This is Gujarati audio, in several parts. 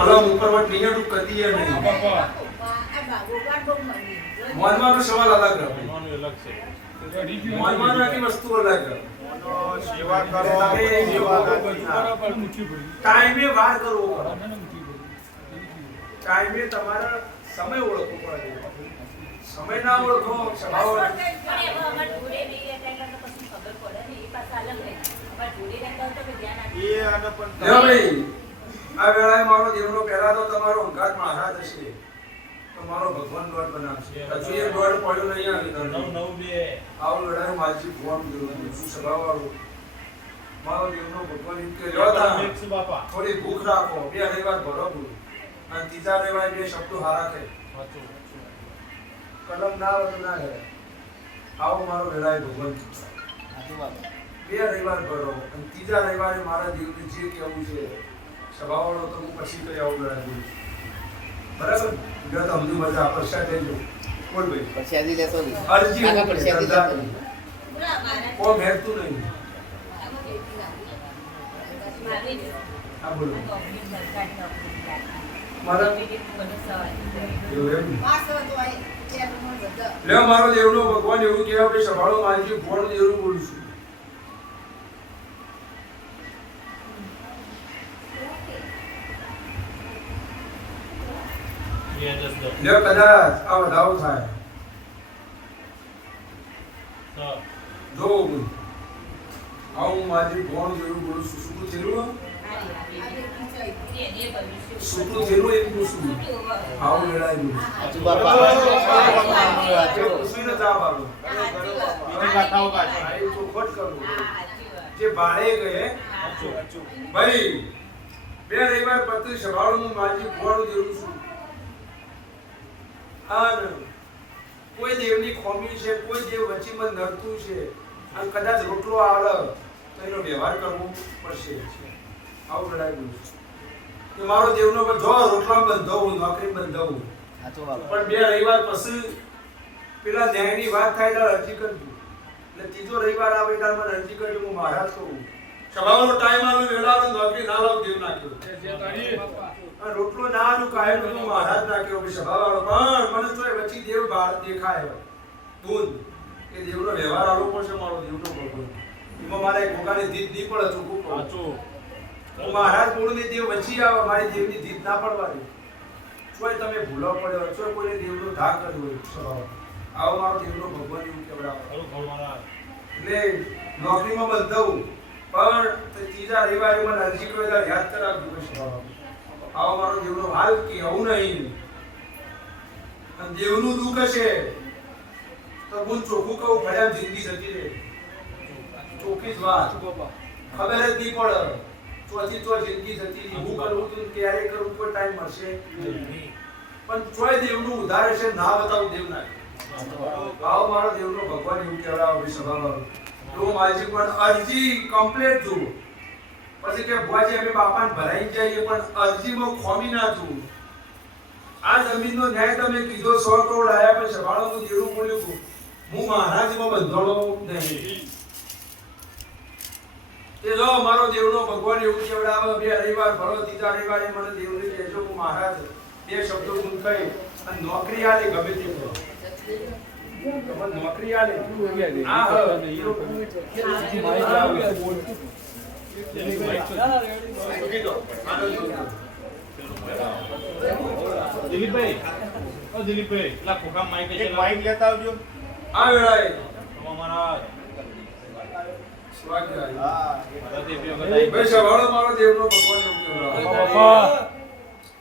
કલમ ઉપરવટ નહીં તું કદી નહીં મોનમાં સવાલ અલગ છે મોનમાં આખી વસ્તુ અલગ છે સેવા કરો ટાઈમે વાર કરવો ટાઈમે તમારા સમય ઓળખવો પડે સમય ના ઓળખો સ્વભાવ ભાઈ આ વેળાએ મારો દેવનો પહેલા તો તમારો અંગાત મહારાજ હશે તો મારો ભગવાન દોડ બનાવશે હજુ એક દોડ પડ્યો નહીં આવી તો 992 આવો લડાઈ માજી ફોન કર્યો શું સ્વભાવ વાળો મારો દેવનો ભગવાન એમ કે લ્યો તા બાપા થોડી ભૂખ રાખો બે રવિવાર ભરો ભૂખ અને ત્રીજા રવિવારે બે શબ્દો હારા કે કલમ ના આવે ના રહે આવો મારો વેળાએ ભગવાન બે રવિવાર ભરો અને ત્રીજા રવિવારે મારા દેવને જે કહેવું છે સભાવાળો તો હું પછી કરી આવું લડાઈ બરાબર જો તો અમની મજા પ્રસાદ દેજો કોણ ભાઈ પ્રસાદી લેતો નહીં અરજી કાકા પ્રસાદી લેતો નહીં કોણ હેતું નહીં આ બોલો મારા લે મારો દેવનો ભગવાન એવું કહેવા કે સભાળો મારી ફોન દેવનું બોલું છું લે કદાચ આ વધારો થાય જો આવું મારી ફોન દેવનું બોલું છું શું થયેલું સુતું થયેલું એક પૂછું આવું લડાયું આજુ બાપા પૂછીને જવાબ આપો જે બાળે ગયે ભાઈ બે રવિવાર પત્રી સભાળું માજી ફોન દેવું છું અને કોઈ દેવની ખોમી છે કોઈ દેવ વચીમાં નડતું છે અને કદાચ રોટલો આવે તો એનો વ્યવહાર કરવો પડશે આવું લડાયું કે મારો દેવનો જો રોટલા બંધાવું નોકરી બંધાવું પણ બે રવિવાર પછી પેલા ન્યાયની વાત થાય ત્યારે અરજી કરજો એટલે ત્રીજો રવિવાર આવે ત્યારે મને અરજી કરજો હું મહારાજ કહું સભાનો ટાઈમ આવે વેળાનો નોકરી ના લાવ દેવ નાખ્યો રોટલો ના આલું કાયમ હું મહારાજ નાખ્યો કે સભાવાળો પણ મને તો વચ્ચે દેવ બહાર દેખાય બુન એ દેવનો વ્યવહાર આલો પડશે મારો દેવનો ભગવાન એમાં મારે કોકાની જીત નહીં પડે ચોખ્ખું સાચું હું મહારાજ બોલું ને દેવ વચ્ચે આવે મારી દેવની જીત ના પડવાની કોઈ તમે ભૂલો પડ્યો છો કોઈને દેવનો ધાક કર્યો હોય સ્વભાવ આવો મારો દેવનો ભગવાન એવું કેવડાવે એટલે નોકરીમાં બંધાવું પણ ત્રીજા રવિવારે મને અરજી કર્યો ત્યારે યાદ કરાવજો કે સ્વભાવ આવો મારો દેવનો હાલ કે આવું નહીં અને દેવનું દુઃખ હશે તો હું ચોખ્ખું કહું ભયા જિંદગી જતી રહે ચોખ્ખી જ વાત ખબર જ નહીં પડે ચોથી ચો જિંદગી જતી રહી હું કરું તું ક્યારે કરું કોઈ ટાઈમ મળશે પણ ચોય દેવનું ઉધાર હશે ના બતાવું દેવ ના આવો મારો દેવનો ભગવાન એવું કહેવાય સભામાં તો માજી પણ અરજી કમ્પ્લીટ છું પછી કે ભુવાજી અમે બાપાને ભરાઈ જઈએ પણ અરજીમાં ખોમી ના છું આ જમીનનો ન્યાય તમે કીધો 100 કરોડ આયા પણ સભાળો હું દેવનું બોલ્યું છું હું મહારાજમાં બંધાણો નહીં તે લો મારો દેવનો ભગવાન એવું કેવડાવે બે રવિવાર ભરો ત્રીજા રવિવારે મને દેવને કહેજો હું મહારાજ બે શબ્દો ગુંથાઈ અને નોકરી આલે ગમે તે કરો તમને નોકરી આલે આ દિલીપભાઈ લા કોકા માઈક એક માઈક લેતા આવજો આ વેળાએ તમારા સ્વાગત હા ભાઈ સવાળો મારો દેવનો ભગવાન એવું કહેવાય બાપા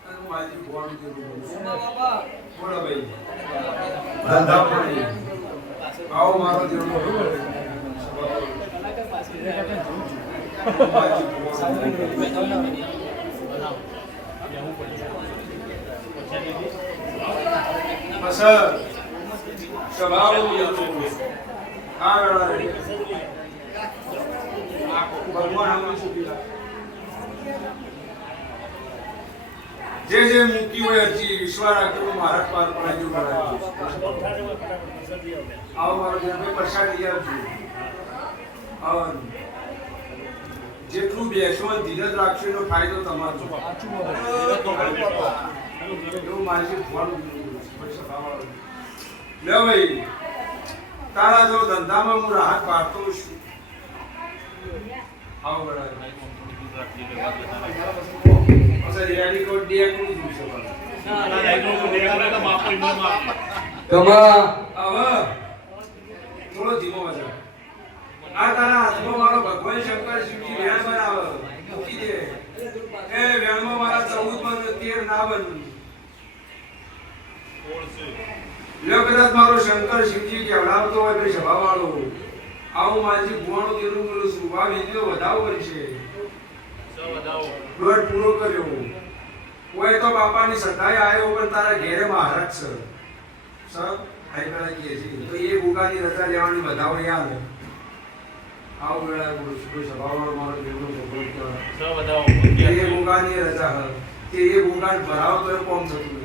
અને હું આજે ભગવાન દેવનો બાપા બોલો ભાઈ ધંધા પડી આવો મારો દેવનો ભગવાન જે જે મૂકી હોય અરજી ઈશ્વર રાખ્યો મહારાજ પાર પડાજો આવો મારો જન્મ પ્રસાદ લઈ આવજો આવો જેટલું બેસો ધીરજ રાખશો એનો ફાયદો તમારો. એવું માનસિક હોવાનું પૈસા ખાવાનું. લે ભાઈ તારા જો ધંધામાં હું રાહત પાડતો છું. આવો બરાબર. અસર રેડી કોડ દે કોણ જોશે બરાબર. કમા હવે થોડો ધીમો વજા. આ તારા હાથમાં મારો ભગવાન શંકર શિવજી વેણ બનાવે મૂકી દે. એ વેણમાં મારા 14 મન 13 ના બન. લ્યો કદાચ મારો શંકર શિવજી કેવડાવતો હોય તો સભાવાળો આવું માજી ભુવાનો તેરું બોલું છું. આ વિધિનો વધાવો કરશે. વ્રત પૂરો કર્યો કોઈ તો બાપાની સદાય આવ્યો પણ તારા ઘેરે મહારાજ છે. સર આઈ પેલા કહે છે તો એ ભૂગાની રજા લેવાની વધાવો યાદ આવું વેળા બોલું છું. કોઈ સભાવાળો મારો દેવનો ભગવત એ ભૂગાની રજા તે એ ભૂગાન ભરાવ તો એ કોમ થતું